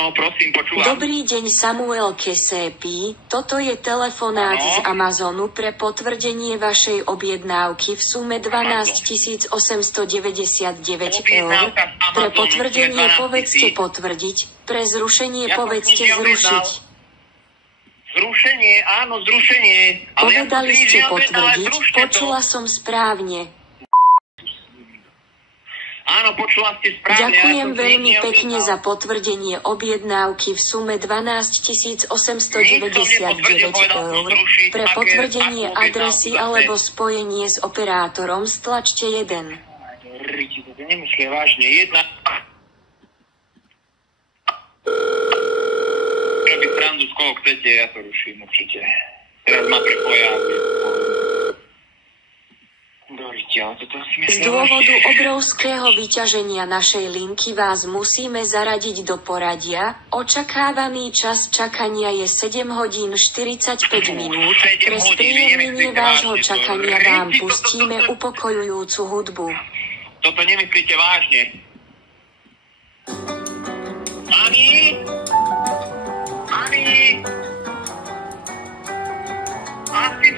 Áno, prosím, počúvam. Dobrý deň, Samuel Kesepi. Toto je telefonát z Amazonu pre potvrdenie vašej objednávky v sume 12 899 eur. Pre potvrdenie povedzte potvrdiť, pre zrušenie povedzte zrušiť. Zrušenie, áno, zrušenie. Povedali ste potvrdiť, počula som správne. Áno, počula ste správne. Ďakujem veľmi pekne za potvrdenie objednávky v sume 12 899 eur. Pre potvrdenie adresy alebo spojenie s operátorom stlačte 1. To nemyslí vážne. Robiť srandu z koho chcete, ja to ruším určite. Teraz ma prepoja. Z dôvodu obrovského vyťaženia našej linky vás musíme zaradiť do poradia. Očakávaný čas čakania je 7 hodín 45 minút. Pre spríjemnenie vášho čakania vám pustíme upokojujúcu hudbu. Toto nemyslíte vážne. Ani? Asi